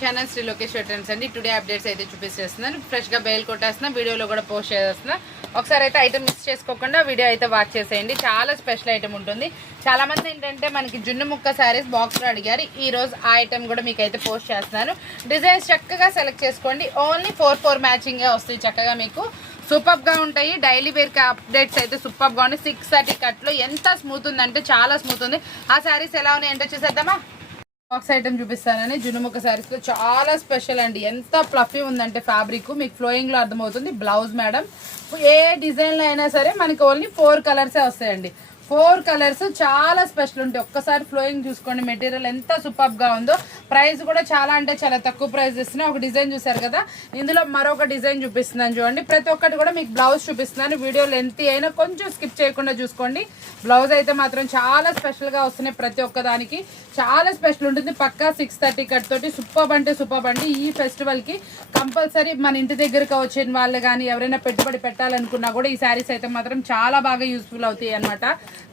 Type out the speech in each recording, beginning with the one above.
Channel Shri Lokesh trends అండి. Today updates అయితే చూపిస్తున్నాను. ఫ్రెష్గా బెయిల్ కొట్టేస్తున్నా, వీడియోలో కూడా పోస్ట్ చేస్తున్నా. ఒకసారి అయితే ఐటమ్ మిస్ చేసుకోకుండా వీడియో అయితే వాచ్ చేసేయండి. చాలా స్పెషల్ ఐటమ్ ఉంటుంది. చాలా మంది ఏంటంటే మనకి జున్ను ముక్క శారీస్ బాక్స్లో అడిగారు. ఈ రోజు ఆ ఐటమ్ కూడా మీకు అయితే పోస్ట్ చేస్తున్నాను. డిజైన్స్ చక్కగా సెలెక్ట్ చేసుకోండి. ఓన్లీ 4 మ్యాచింగే వస్తాయి. చక్కగా మీకు సూపర్ గా ఉంటాయి. డైలీ వేర్ అప్డేట్స్ అయితే సూపర్ గా ఉన్నాయి. 630 కట్లో ఎంత స్మూత్ ఉందంటే చాలా స్మూత్ ఉంది. ఆ శారీస్ ఎలా ఉన్నాయి అంటే చూసేద్దామా. బాక్స్ ఐటమ్ చూపిస్తానని జున్నుముక్క శారీస్ లో చాలా స్పెషల్ అండి. ఎంత ఫ్లఫీ ఉందంటే ఫ్యాబ్రిక్ మీకు ఫ్లోయింగ్ లో అర్థమవుతుంది. బ్లౌజ్ మేడం ఏ డిజైన్ లో అయినా సరే మనకి ఓన్లీ 4 కలర్సే వస్తాయండి. 4 కలర్స్ చాలా స్పెషల్ ఉంటాయి. ఒక్కసారి ఫ్లోయింగ్ చూసుకోండి. మెటీరియల్ ఎంత సూపర్ గా ఉందో. ప్రైస్ కూడా చాలా అంటే చాలా తక్కువ ప్రైస్ ఇస్తున్నా. ఒక డిజైన్ చూసారు కదా, ఇందులో మరొక డిజైన్ చూపిస్తున్నాను చూడండి. ప్రతి ఒక్కటి కూడా మీకు బ్లౌజ్ చూపిస్తున్నాను. వీడియో లెంత్ అయినా కొంచెం స్కిప్ చేయకుండా చూసుకోండి. బ్లౌజ్ అయితే మాత్రం చాలా స్పెషల్ గా వస్తున్నాయి. ప్రతి ఒక్క దానికి చాలా స్పెషల్ ఉంటుంది. పక్కా 630 కట్ తోటి సూపర్ అంటే సూపర్ అండి. ఈ ఫెస్టివల్ కి కంపల్సరీ మన ఇంటి దగ్గరకు వచ్చిన వాళ్ళు కానీ ఎవరైనా పెట్టుబడి పెట్టాలనుకున్నా కూడా ఈ శారీస్ అయితే మాత్రం చాలా బాగా యూస్ఫుల్ అవుతాయి అనమాట.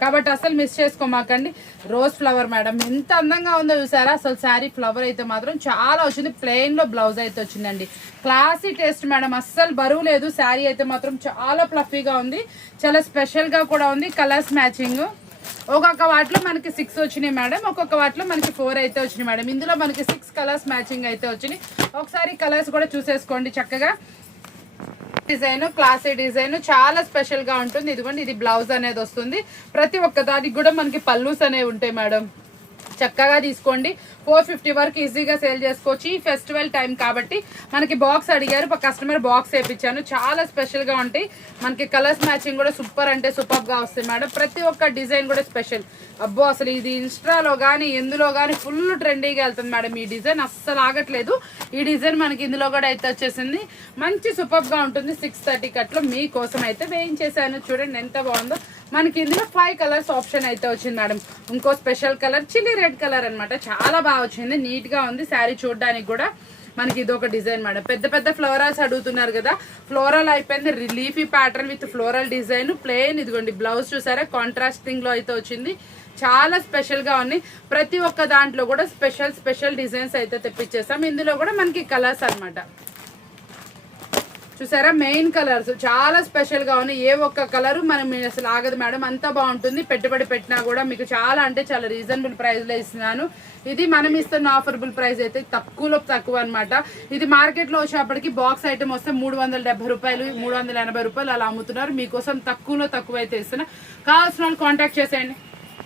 కాబట్టి అసలు మిస్ చేసుకోమాకండి. రోజ్ ఫ్లవర్ మేడం ఎంత అందంగా ఉందో చూసారా. అసలు శారీ ఫ్లవర్ అయితే మాత్రం చాలా వచ్చింది. ప్లెయిన్ లో బ్లౌజ్ అయితే వచ్చిందండి. క్లాసీ టేస్ట్ మేడం, అస్సలు బరువు లేదు. శారీ అయితే మాత్రం చాలా ఫ్లఫీగా ఉంది. చాలా స్పెషల్ గా కూడా ఉంది. కలర్స్ మ్యాచింగ్ ఒక్కొక్క వాటిలో మనకి 6 వచ్చినాయి మేడం. ఒక్కొక్క వాటిలో మనకి 4 అయితే వచ్చినాయి మేడం. ఇందులో మనకి 6 కలర్స్ మ్యాచింగ్ అయితే వచ్చినాయి. ఒకసారి కలర్స్ కూడా చూసేసుకోండి చక్కగా. డిజైన్ క్లాసీ డిజైన్ చాలా స్పెషల్ గా ఉంటుంది. ఇదిగోండి, ఇది బ్లౌజ్ అనేది వస్తుంది. ప్రతి ఒక్క దానికి కూడా మనకి పల్లూస్ అనేవి ఉంటాయి మేడం. చక్కగా తీసుకోండి. 450 వరకు ఈజీగా సేల్ చేసుకోవచ్చు. ఈ ఫెస్టివల్ టైం కాబట్టి మనకి బాక్స్ అడిగారు, కస్టమర్ బాక్స్ వేయించాను. చాలా స్పెషల్ గా ఉంటాయి. మనకి కలర్స్ మ్యాచింగ్ కూడా సూపర్ అంటే సూపర్ గా వస్తుంది మేడం. ప్రతి ఒక్క డిజైన్ కూడా స్పెషల్. అబ్బో అసలు ఇది ఇన్స్టాలో కానీ ఎందులో కానీ ఫుల్ ట్రెండీగా వెళ్తుంది మేడం. ఈ డిజైన్ అస్సలు ఆగట్లేదు. ఈ డిజైన్ మనకి ఇందులో కూడా అయితే వచ్చేసింది. మంచి సూపర్ గా ఉంటుంది. 630 కట్లో మీకోసం అయితే వేయించేసాను. చూడండి ఎంత బాగుందో. మనకి ఇందులో 5 కలర్స్ ఆప్షన్ అయితే వచ్చింది మేడం. ఇంకో special colour chilli red colour అనమాట. చాలా బాగా వచ్చింది. నీట్ గా ఉంది శారీ చూడడానికి కూడా. మనకి ఇది ఒక డిజైన్ మేడం. పెద్ద పెద్ద ఫ్లోరల్స్ అడుగుతున్నారు కదా, ఫ్లోరల్ అయిపోయింది. Leafy pattern with floral design plain. ఇదిగోండి బ్లౌజ్ చూసారా, కాంట్రాస్టింగ్ లో అయితే వచ్చింది. చాలా స్పెషల్ గా ఉన్నాయి. ప్రతి ఒక్క దాంట్లో కూడా స్పెషల్ డిజైన్స్ అయితే తెప్పించేస్తాం. ఇందులో కూడా మనకి కలర్స్ అనమాట. చూసారా, మెయిన్ కలర్స్ చాలా స్పెషల్ గా ఉన్నాయి. ఏ ఒక్క కలర్ మనం అసలు ఆగదు మేడం. అంతా బాగుంటుంది. పెట్టుబడి పెట్టినా కూడా మీకు చాలా అంటే చాలా రీజనబుల్ ప్రైస్ లో ఇస్తున్నాను. ఇది మనం ఇస్తున్న ఆఫరబుల్ ప్రైస్ అయితే తక్కువలో తక్కువ అనమాట. ఇది మార్కెట్ లో వచ్చేప్పటికి బాక్స్ ఐటమ్ వస్తే 370 రూపాయలు 380 రూపాయలు అలా అమ్ముతున్నారు. మీకోసం తక్కువలో తక్కువ అయితే ఇస్తున్నా. కావాల్సిన వాళ్ళు కాంటాక్ట్ చేసేయండి.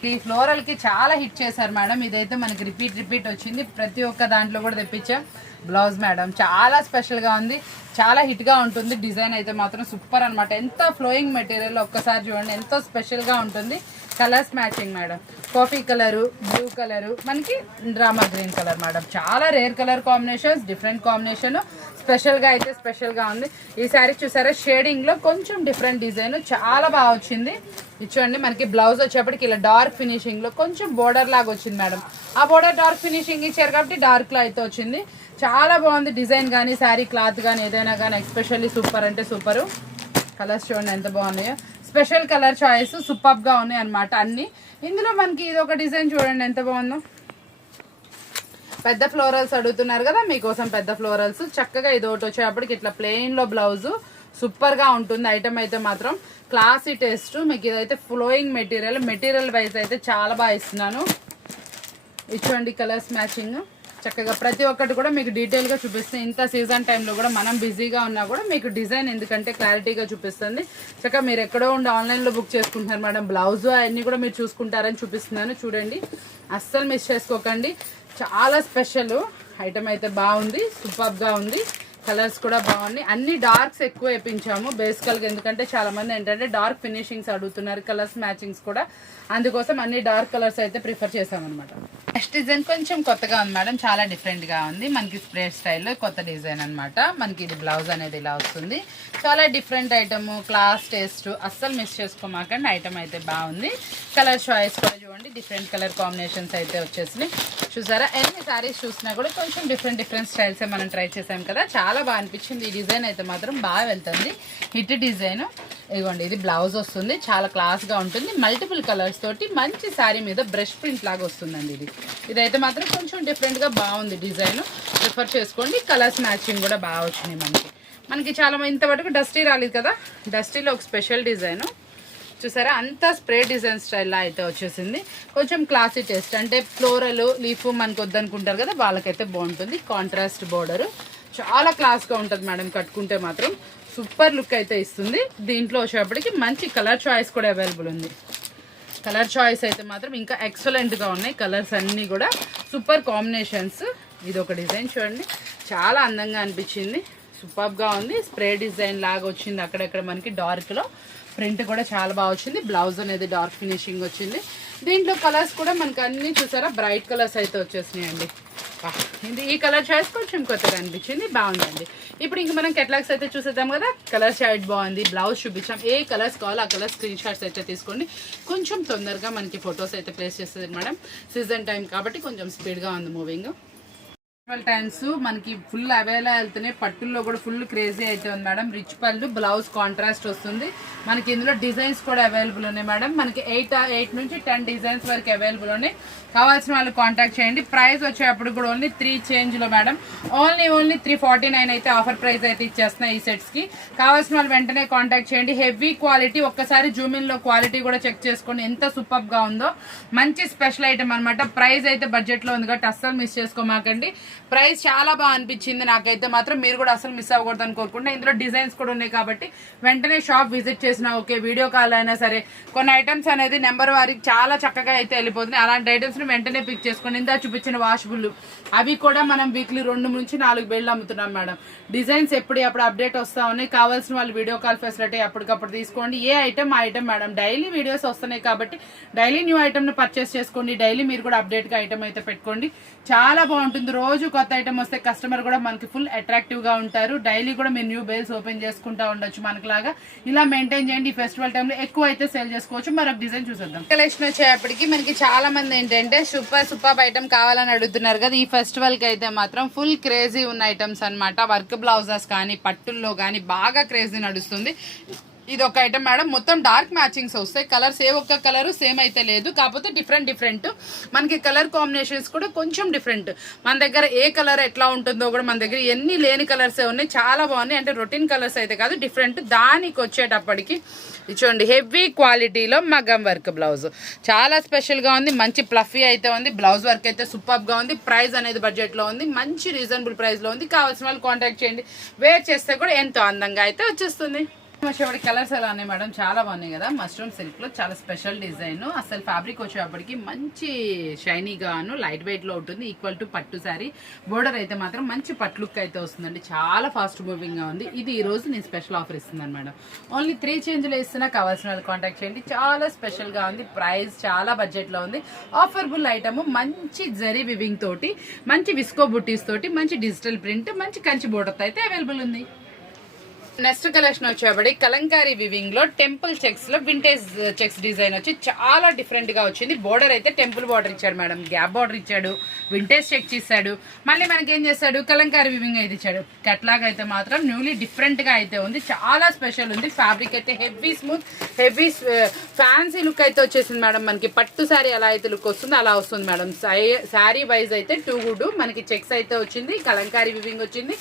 ఈ ఫ్లోరల్ కి చాలా హిట్ చేశారు మేడం. ఇదైతే మనకి రిపీట్ వచ్చింది. ప్రతి ఒక్క దాంట్లో కూడా తెప్పించాం. బ్లౌజ్ మేడం చాలా స్పెషల్ గా ఉంది. చాలా హిట్ గా ఉంటుంది. డిజైన్ అయితే మాత్రం సూపర్ అనమాట. ఎంత ఫ్లోయింగ్ మెటీరియల్ ఒక్కసారి చూడండి, ఎంతో స్పెషల్ గా ఉంటుంది. Colours matching madam. Coffee colour, blue colour, మనకి డ్రామా గ్రీన్ కలర్ మేడం. చాలా rare colour combinations, different combination. Special గా అయితే స్పెషల్ గా ఉంది. ఈ శారీ చూసారా, షేడింగ్ లో కొంచెం డిఫరెంట్ డిజైన్ చాలా బాగా వచ్చింది. ఇచ్చండి మనకి బ్లౌజ్ వచ్చేప్పటికి ఇలా డార్క్ ఫినిషింగ్ లో కొంచెం బోర్డర్ లాగా వచ్చింది మేడం. ఆ బోర్డర్ డార్క్ ఫినిషింగ్ ఇచ్చారు కాబట్టి డార్క్ లో అయితే వచ్చింది. చాలా బాగుంది డిజైన్ కానీ శారీ క్లాత్ కానీ ఏదైనా కానీ ఎక్స్పెషల్లీ సూపర్ అంటే సూపర్. కలర్స్ చూడండి ఎంత బాగున్నాయో. స్పెషల్ కలర్ చాయిస్ సూపర్ గా ఉన్నాయి అనమాట అన్ని. ఇందులో మనకి ఇది ఒక డిజైన్ చూడండి ఎంత బాగుందో. పెద్ద ఫ్లోరల్స్ అడుగుతున్నారు కదా, మీకోసం పెద్ద ఫ్లోరల్స్. చక్కగా ఇది ఒకటి వచ్చేటప్పటికి ఇట్లా ప్లెయిన్ లో బ్లౌజ్ సూపర్ గా ఉంటుంది. ఐటమ్ అయితే మాత్రం క్లాసీ టేస్ట్. మీకు ఇదైతే ఫ్లోయింగ్ మెటీరియల్ వైజ్ అయితే చాలా బాగా ఇస్తున్నాను. ఇటువంటి కలర్స్ మ్యాచింగ్ చక్కగా ప్రతి ఒక్కటి కూడా మీకు డీటెయిల్ గా చూపిస్తుంది. ఇంత సీజన్ టైంలో కూడా మనం బిజీగా ఉన్నా కూడా మీకు డిజైన్ ఎందుకంటే క్లారిటీగా చూపిస్తుంది. చక్కగా మీరు ఎక్కడో ఉండి ఆన్లైన్ లో బుక్ చేసుకుంటున్నారు మేడం. బ్లౌజ్ అవన్నీ కూడా మీరు చూసుకుంటారని చూపిస్తున్నాను. చూడండి, అస్సలు మిస్ చేసుకోకండి. చాలా స్పెషల్ ఐటమ్ అయితే బాగుంది. సూపర్ గా ఉంది. కలర్స్ కూడా బాగున్నాయి. అన్ని డార్క్స్ ఎక్కువ వేయించాము బేసికల్ గా. ఎందుకంటే చాలా మంది ఏంటంటే డార్క్ ఫినిషింగ్స్ అడుగుతున్నారు. కలర్స్ మ్యాచింగ్స్ కూడా, అందుకోసం అన్ని డార్క్ కలర్స్ అయితే ప్రిఫర్ చేసామన్నమాట. నెక్స్ట్ డిజైన్ కొంచెం కొత్తగా ఉంది మేడం. చాలా డిఫరెంట్ గా ఉంది. మనకి స్ప్రేడ్ స్టైల్లో కొత్త డిజైన్ అనమాట. మనకి ఇది బ్లౌజ్ అనేది ఇలా వస్తుంది. చాలా డిఫరెంట్ ఐటమ్, క్లాస్ టేస్ట్. అస్సలు మిస్ చేసుకోమాకండి. ఐటమ్ అయితే బాగుంది. కలర్ చాయిస్ కూడా చూడండి, డిఫరెంట్ కలర్ కాంబినేషన్స్ అయితే వచ్చేసినాయి. చూసారా ఎన్ని శారీస్ చూసినా కూడా కొంచెం డిఫరెంట్ స్టైల్స్ మనం ట్రై చేసాం కదా, చాలా బాగా అనిపించింది. ఈ డిజైన్ అయితే మాత్రం బాగా వెళ్తుంది, హిట్ డిజైన్. ఇదిగోండి ఇది బ్లౌజ్ వస్తుంది, చాలా క్లాస్గా ఉంటుంది. మల్టిపుల్ కలర్స్ తోటి మంచి శారీ మీద బ్రష్ ప్రింట్ లాగా వస్తుందండి. ఇదైతే మాత్రం కొంచెం డిఫరెంట్గా బాగుంది డిజైన్, ప్రిఫర్ చేసుకోండి. కలర్స్ మ్యాచింగ్ కూడా బాగా వచ్చినాయి మనకి చాలా ఇంతవరకు డస్టీ రాలేదు కదా, డస్టీలో ఒక స్పెషల్ డిజైన్ చూసారా, అంతా స్ప్రే డిజైన్ స్టైల్లో అయితే వచ్చేసింది. కొంచెం క్లాసీ టేస్ట్, అంటే ఫ్లోరల్ లీఫ్ మనకు వద్దనుకుంటారు కదా, వాళ్ళకైతే బాగుంటుంది. కాంట్రాస్ట్ బోర్డర్ చాలా క్లాస్గా ఉంటుంది మేడం, కట్టుకుంటే మాత్రం సూపర్ లుక్ అయితే ఇస్తుంది. దీంట్లో వచ్చేప్పటికి మంచి కలర్ చాయిస్ కూడా అవైలబుల్ ఉంది. కలర్ చాయిస్ అయితే మాత్రం ఇంకా ఎక్సలెంట్గా ఉన్నాయి. కలర్స్ అన్నీ కూడా సూపర్ కాంబినేషన్స్. ఇది ఒక డిజైన్ చూడండి, చాలా అందంగా అనిపించింది, సూపర్గా ఉంది. స్ప్రే డిజైన్ లాగా వచ్చింది, అక్కడక్కడ మనకి డార్క్లో ప్రింట్ కూడా చాలా బాగా వచ్చింది. బ్లౌజ్ అనేది డార్క్ ఫినిషింగ్ వచ్చింది. దీంట్లో కలర్స్ కూడా మనకి అన్నీ చూసారా బ్రైట్ కలర్స్ అయితే వచ్చేసినాయండి. ఇది ఈ కలర్ చాయిస్ కొంచెం కొత్తగా అనిపించింది, బాగుందండి. ఇప్పుడు ఇంక మనం కెటలాగ్స్ అయితే చూసేద్దాం కదా. కలర్ షైడ్ బాగుంది, బ్లౌజ్ చూపించాం. ఏ కలర్స్ కావాలో ఆ కలర్ స్క్రీన్ షాట్స్ అయితే తీసుకోండి. కొంచెం తొందరగా మనకి ఫొటోస్ అయితే ప్లేస్ చేస్తుంది మేడం, సీజన్ టైం కాబట్టి కొంచెం స్పీడ్గా ఉంది మూవింగ్. టైమ్స్ మనకి ఫుల్ అవైలబుల్ అవుతున్నాయి. పట్టుల్లో కూడా ఫుల్ క్రేజీ అయితే ఉంది మేడం. రిచ్ పళ్ళు, బ్లౌజ్ కాంట్రాస్ట్ వస్తుంది మనకి. ఇందులో డిజైన్స్ కూడా అవైలబుల్ ఉన్నాయి మేడం. మనకి 8 నుంచి 10 డిజైన్స్ వరకు అవైలబుల్ ఉన్నాయి. కావాల్సిన వాళ్ళు కాంటాక్ట్ చేయండి. ప్రైస్ వచ్చేటప్పుడు కూడా ఓన్లీ 3 చేంజ్లో మేడం, ఓన్లీ 349 అయితే ఆఫర్ ప్రైస్ అయితే ఇచ్చేస్తున్నాయి ఈ సెట్స్కి. కావాల్సిన వాళ్ళు వెంటనే కాంటాక్ట్ చేయండి. హెవీ క్వాలిటీ, ఒక్కసారి జూమిన్లో క్వాలిటీ కూడా చెక్ చేసుకోండి ఎంత సూపర్గా ఉందో. మంచి స్పెషల్ ఐటమ్ అనమాట. ప్రైస్ అయితే బడ్జెట్లో ఉంది కాబట్టి అస్సలు మిస్ చేసుకోమాకండి. ప్రైస్ చాలా బాగా అనిపించింది నాకైతే మాత్రం. మీరు కూడా అసలు మిస్ అవ్వకూడదు అని కోరుకుంటే. ఇందులో డిజైన్స్ కూడా ఉన్నాయి కాబట్టి వెంటనే షాప్ విజిట్ చేసినా ఓకే, వీడియో కాల్ అయినా సరే. కొన్ని ఐటమ్స్ అనేది నెంబర్ వారికి చాలా చక్కగా అయితే వెళ్ళిపోతుంది. అలాంటి ఐటమ్స్ వెంటనే పిక్ చేసుకోండి. ఇందా చూపించిన వాషబుల్ అవి కూడా మనం వీక్లీ 2 నుంచి 4 బేళ్ళు అమ్ముతున్నాం మేడం. డిజైన్స్ ఎప్పుడు అప్డేట్ వస్తా ఉన్నాయి. కావాల్సిన వాళ్ళు వీడియో కాల్ ఫెసిలిటీ అప్పటికప్పుడు తీసుకోండి. ఏ ఐటమ్ ఆ ఐటమ్ మేడం. డైలీ వీడియోస్ వస్తున్నాయి కాబట్టి డైలీ న్యూ ఐటమ్ ను పర్చేస్ చేసుకోండి. డైలీ మీరు కూడా అప్డేట్ గా ఐటమ్ అయితే పెట్టుకోండి, చాలా బాగుంటుంది. రోజు కొత్త ఐటమ్ వస్తే కస్టమర్ కూడా మనకి ఫుల్ అట్రాక్టివ్ గా ఉంటారు. డైలీ కూడా మీరు న్యూ బేల్స్ ఓపెన్ చేసుకుంటా ఉండొచ్చు మనకులాగా. ఇలా మెయింటైన్ చేయండి. ఈ ఫెస్టివల్ టైంలో ఎక్కువ అయితే సేల్ చేసుకోవచ్చు. మరొక డిజైన్ చూసేద్దాం. కలెక్షన్ వచ్చేప్పటికి మనకి చాలా మంది ఏంటంటే సూపర్ ఐటమ్ కావాలని అడుగుతున్నారు కదా. ఈ ఫెస్టివల్ కి అయితే మాత్రం ఫుల్ క్రేజీ ఉన్న ఐటమ్స్ అనమాట. వర్క్ బ్లౌజెస్ కానీ పట్టుల్లో కానీ బాగా క్రేజీ నడుస్తుంది. ఇది ఒక ఐటమ్ మేడం, మొత్తం డార్క్ మ్యాచింగ్స్ వస్తాయి. కలర్స్ ఏ ఒక్క కలర్ సేమ్ అయితే లేదు, కాకపోతే డిఫరెంట్ మనకి కలర్ కాంబినేషన్స్ కూడా కొంచెం డిఫరెంట్. మన దగ్గర ఏ కలర్ ఎట్లా ఉంటుందో కూడా మన దగ్గర ఎన్ని లేని కలర్స్ ఉన్నాయి, చాలా బాగున్నాయి. అంటే రొటీన్ కలర్స్ అయితే కాదు, డిఫరెంట్. దానికి వచ్చేటప్పటికి చూడండి హెవీ క్వాలిటీలో మగ్గం వర్క్ బ్లౌజ్ చాలా స్పెషల్గా ఉంది. మంచి ప్లఫీ అయితే ఉంది. బ్లౌజ్ వర్క్ అయితే సూపర్గా ఉంది. ప్రైస్ అనేది బడ్జెట్లో ఉంది, మంచి రీజనబుల్ ప్రైస్లో ఉంది. కావాల్సిన వాళ్ళు కాంటాక్ట్ చేయండి. వేర్ చేస్తే కూడా ఎంతో అందంగా అయితే వచ్చేస్తుంది. వచ్చేప్పటికి కలర్స్ ఎలా ఉన్నాయి మేడం, చాలా బాగున్నాయి కదా. మష్రూమ్ సిల్క్ లో చాలా స్పెషల్ డిజైన్. అసలు ఫ్యాబ్రిక్ వచ్చేప్పటికి మంచి షైనీగాను లైట్ వెయిట్ లో ఉంటుంది. ఈక్వల్ టు పట్టు శారీ. బోర్డర్ అయితే మాత్రం మంచి పట్టు లుక్ అయితే వస్తుందండి. చాలా ఫాస్ట్ మూవింగ్ గా ఉంది. ఇది ఈ రోజు నేను స్పెషల్ ఆఫర్ ఇస్తున్నాను మేడం. ఓన్లీ 3 చేంజ్లు ఇస్తున్నా. కావాల్సిన వాళ్ళు కాంటాక్ట్ చేయండి. చాలా స్పెషల్ గా ఉంది. ప్రైస్ చాలా బడ్జెట్ లో ఉంది. Affordable item. మంచి జరీ వివింగ్ తోటి, మంచి విస్కో బుటీస్ తోటి, మంచి డిజిటల్ ప్రింట్, మంచి కంచి బోర్డర్ అయితే అవైలబుల్ ఉంది. నెక్స్ట్ కలెక్షన్ వచ్చేబడి కలంకారీ వివింగ్ లో టెంపుల్ చెక్స్ లో వింటేజ్ చెక్స్ డిజైన్ వచ్చి చాలా డిఫరెంట్ గా వచ్చింది. బోర్డర్ అయితే టెంపుల్ బోర్డర్ ఇచ్చాడు మేడం, గ్యాప్ బోర్డర్ ఇచ్చాడు, వింటేజ్ చెక్స్ ఇచ్చాడు. మళ్ళీ మనకి ఏం చేస్తాడు, కలంకారీ వివింగ్ అయితే ఇచ్చాడు. కట్లాగ్ అయితే మాత్రం న్యూలీ డిఫరెంట్ గా అయితే ఉంది. చాలా స్పెషల్ ఉంది. ఫ్యాబ్రిక్ అయితే heavy smooth, heavy fancy look అయితే వచ్చేసింది మేడం. మనకి పట్టు శారీ ఎలా అయితే లుక్ వస్తుందో అలా వస్తుంది మేడం. శారీ వైజ్ అయితే 2 గుడ్ మనకి చెక్స్ అయితే వచ్చింది. కలంకారీ వివింగ్ వచ్చింది.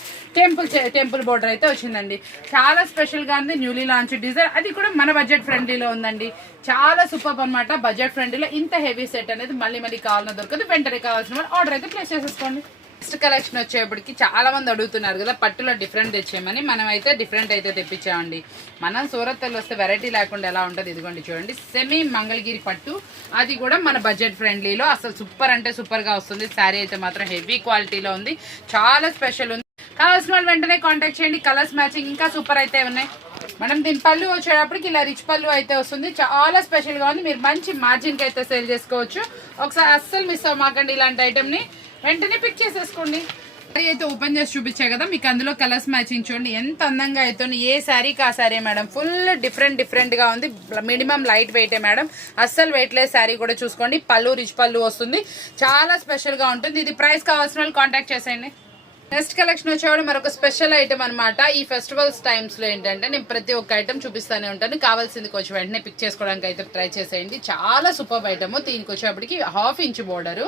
టెంపుల్ బోర్డర్ అయితే వచ్చిందండి. చాలా స్పెషల్ గా ఉంది. న్యూలీ లాంచ్ డిజైన్, అది కూడా మన బడ్జెట్ ఫ్రెండ్లీలో ఉందండి. చాలా సూపర్ అనమాట. బడ్జెట్ ఫ్రెండ్లీలో ఇంత హెవీ సెట్ అనేది మళ్ళీ కావాలన్నా దొరకదు. వెంటనే కావాల్సిన ఆర్డర్ అయితే ప్లేస్ చేసేసుకోండి. నెక్స్ట్ కలెక్షన్ వచ్చేప్పటికి చాలా మంది అడుగుతున్నారు కదా పట్టులో డిఫరెంట్ తెచ్చేయమని. మనం అయితే డిఫరెంట్ అయితే తెప్పించామండి. మనం సూరత్ వస్తే వెరైటీ లేకుండా ఎలా ఉంటుంది, ఇదిగోండి చూడండి. సెమీ మంగళగిరి పట్టు, అది కూడా మన బడ్జెట్ ఫ్రెండ్లీలో. అసలు సూపర్ అంటే సూపర్ గా వస్తుంది. శారీ అయితే మాత్రం హెవీ క్వాలిటీలో ఉంది. చాలా స్పెషల్ ఉంది. కావాల్సిన వాళ్ళు వెంటనే కాంటాక్ట్ చేయండి. కలర్స్ మ్యాచింగ్ ఇంకా సూపర్ అయితే ఉన్నాయి మేడం. దీని పళ్ళు వచ్చేటప్పటికి ఇలా రిచ్ పళ్ళు అయితే వస్తుంది. చాలా స్పెషల్ గా ఉంది. మీరు మంచి మార్జిన్ కి అయితే సేల్ చేసుకోవచ్చు. ఒకసారి అస్సలు మిస్ అవ్వమాకండి. ఇలాంటి ఐటమ్ ని వెంటనే పిక్ చేసేసుకోండి. శారీ అయితే ఓపెన్ చేసి చూపించే కదా మీకు, అందులో కలర్స్ మ్యాచింగ్ చూడండి ఎంత అందంగా అయితే ఏ శారీకి ఆ శారీ మేడం. ఫుల్ డిఫరెంట్ గా ఉంది. మినిమం లైట్ వెయిటే మేడం, అస్సలు వెయిట్ లెస్ శారీ కూడా చూసుకోండి. పళ్ళు రిచ్ పళ్ళు వస్తుంది, చాలా స్పెషల్ గా ఉంటుంది. ఇది ప్రైస్ కావాల్సిన వాళ్ళు కాంటాక్ట్ చేసేయండి. నెక్స్ట్ కలెక్షన్ వచ్చేవాడు మరొక స్పెషల్ ఐటమ్ అనమాట. ఈ ఫెస్టివల్స్ టైమ్స్ లో ఏంటంటే నేను ప్రతి ఒక్క ఐటమ్ చూపిస్తానే ఉంటాను. కావాల్సింది కొంచెం వెంటనే పిక్ చేసుకోవడానికి అయితే ట్రై చేసేయండి. చాలా సూపర్ ఐటమ్. దీనికి వచ్చేప్పటికి 1/2 ఇంచ్ బోర్డర్,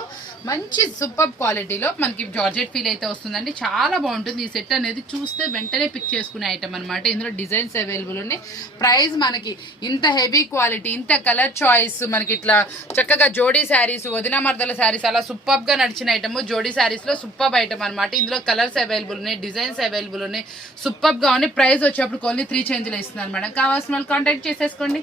మంచి సూపర్ క్వాలిటీలో మనకి జార్జెట్ ఫీల్ అయితే వస్తుందండి. చాలా బాగుంటుంది ఈ సెట్ అనేది. చూస్తే వెంటనే పిక్ చేసుకునే ఐటమ్ అనమాట. ఇందులో డిజైన్స్ అవైలబుల్ ఉన్నాయి. ప్రైస్ మనకి ఇంత హెవీ క్వాలిటీ, ఇంత కలర్ చాయిస్, మనకి ఇట్లా చక్కగా జోడీ శారీస్, వదిన మర్దల శారీస్ అలా సూపర్ గా నడిచిన ఐటమ్. జోడీ శారీస్ లో సూపర్ ఐటమ్ అనమాట. ఇందులో కలర్స్ అవైలబుల్ ఉన్నాయి, డిజైన్స్ అవైలబుల్ ఉన్నాయి, సూపర్ గా ఉన్నాయి. ప్రైస్ వచ్చేప్పుడు ఓన్లీ 3 చేంజ్లు ఇస్తున్నారు మేడం. కావాల్సిన వాళ్ళు కాంటాక్ట్ చేసేసుకోండి.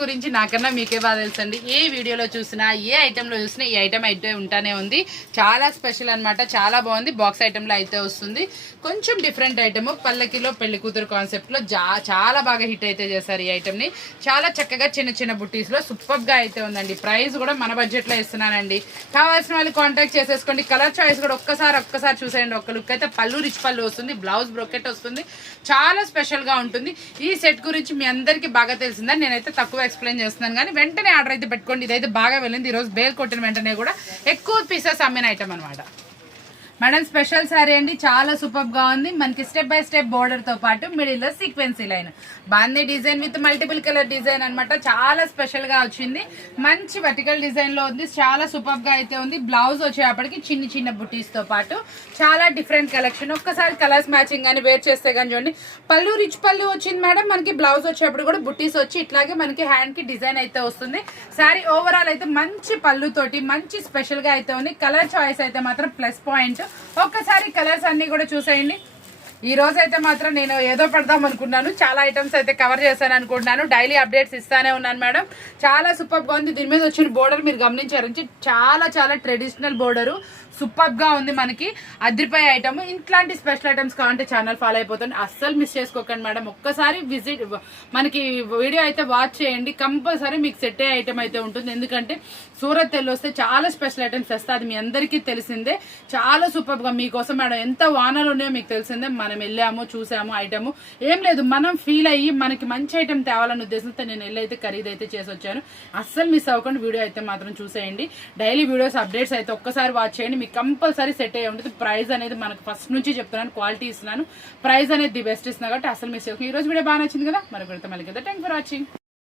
గురించి నాకన్నా మీకే బాగా తెలుసండి. ఏ వీడియోలో చూసినా, ఏ ఐటెంలో చూసినా ఈ ఐటమ్ అయితే ఉంటానే ఉంది. చాలా స్పెషల్ అనమాట, చాలా బాగుంది. బాక్స్ ఐటెంలో అయితే వస్తుంది. కొంచెం డిఫరెంట్ ఐటమ్, పల్లకిలో పెళ్లి కూతురు కాన్సెప్ట్లో చాలా బాగా హిట్ అయితే చేశారు ఈ ఐటమ్ని. చాలా చక్కగా చిన్న చిన్న బుట్టీస్లో సూపర్గా అయితే ఉందండి. ప్రైస్ కూడా మన బడ్జెట్లో ఇస్తున్నానండి. కావాల్సిన వాళ్ళు కాంటాక్ట్ చేసేసుకోండి. కలర్ చాయిస్ కూడా ఒక్కసారి చూసేయండి. ఒక్క లుక్ అయితే పళ్ళు రిచ్ పళ్ళు వస్తుంది, బ్లౌజ్ బ్రోకెట్ వస్తుంది. చాలా స్పెషల్గా ఉంటుంది. ఈ సెట్ గురించి మీ అందరికీ బాగా తెలిసిందని నేనైతే తక్కువ ఎక్స్ప్లెయిన్ చేస్తున్నాను, కానీ వెంటనే ఆర్డర్ అయితే పెట్టుకోండి. ఇదైతే బాగా వెళ్ళింది. ఈరోజు బేల్ కొట్టిన వెంటనే కూడా ఎక్కువ పీసెస్ అమ్మిన ఐటమ్ అనమాట. మేడం స్పెషల్ శారీ అండి, చాలా సూపర్ గా ఉంది. మనకి స్టెప్ బై స్టెప్ బోర్డర్ తో పాటు మిడిల్ లో సీక్వెన్సీ లైన్, బాందీ design with multiple colour design అనమాట. చాలా స్పెషల్ గా వచ్చింది. మంచి వర్టికల్ డిజైన్ లో ఉంది. చాలా సూపర్ గా అయితే ఉంది. బ్లౌజ్ వచ్చేప్పటికి చిన్న చిన్న బుటీస్ తో పాటు చాలా డిఫరెంట్ కలెక్షన్. ఒక్కసారి కలర్స్ మ్యాచింగ్ అని వేర్ చేస్తే కానీ చూడండి. పళ్ళు రిచ్ పళ్ళు వచ్చింది మేడం. మనకి బ్లౌజ్ వచ్చేప్పుడు కూడా బుటీస్ వచ్చి ఇట్లాగే మనకి హ్యాండ్ కి డిజైన్ అయితే వస్తుంది. శారీ ఓవరాల్ అయితే మంచి పళ్ళు తోటి మంచి స్పెషల్ గా అయితే ఉంది. కలర్ చాయిస్ అయితే మాత్రం ప్లస్ పాయింట్. ఒక్కసారి కలర్స్ అన్ని కూడా చూసేయండి. ఈ రోజు అయితే మాత్రం నేను ఏదో పడదాం అనుకున్నాను, చాలా ఐటమ్స్ అయితే కవర్ చేశాను అనుకుంటున్నాను. డైలీ అప్డేట్స్ ఇస్తానే ఉన్నాను మేడం. చాలా సూపర్ గా ఉంది. దీని మీద వచ్చిన బోర్డర్ మీరు గమనించారు, చాలా ట్రెడిషనల్ బోర్డరు, సూపర్ గా ఉంది. మనకి అదిరిపోయే ఐటమ్. ఇట్లాంటి స్పెషల్ ఐటమ్స్ కావాలంటే ఛానల్ ఫాలో అయిపోతుంది. అస్సలు మిస్ చేసుకోకండి మేడం. ఒక్కసారి విజిట్ మనకి వీడియో అయితే వాచ్ చేయండి. కంపల్సరీ మీకు సెట్ అయ్యే ఐటమ్ అయితే ఉంటుంది. ఎందుకంటే సూరత్ వెళ్ళి వస్తే చాలా స్పెషల్ ఐటమ్స్ వస్తాయి, అది మీ అందరికీ తెలిసిందే. చాలా సూపర్ గా మీకోసం మేడం. ఎంత వానలు ఉన్నాయో మీకు తెలిసిందే. మనం వెళ్ళాము, చూసాము ఐటమ్ ఏం లేదు, మనం ఫీల్ అయ్యి మనకి మంచి ఐటమ్ తేవాలనే ఉద్దేశంతో నేను వెళ్ళైతే ఖరీదైతే చేసి వచ్చాను. అస్సలు మిస్ అవ్వకుండా వీడియో అయితే మాత్రం చూసేయండి. డైలీ వీడియోస్ అప్డేట్స్ అయితే ఒక్కసారి వాచ్ చేయండి. మీకు కంపల్సరీ సెట్ అయ్యి ఉంటుంది. ప్రైస్ అనేది మనకు ఫస్ట్ నుంచి చెప్తున్నాను, క్వాలిటీ ఇస్తున్నాను, ప్రైస్ అనేది ది బెస్ట్ ఇస్తున్నా కాబట్టి అసలు మిస్ అవ్వకుండా. ఈ రోజు వీడియో బాగా నచ్చింది కదా, మరొకరితో మళ్ళీ కదా. Thank for watching.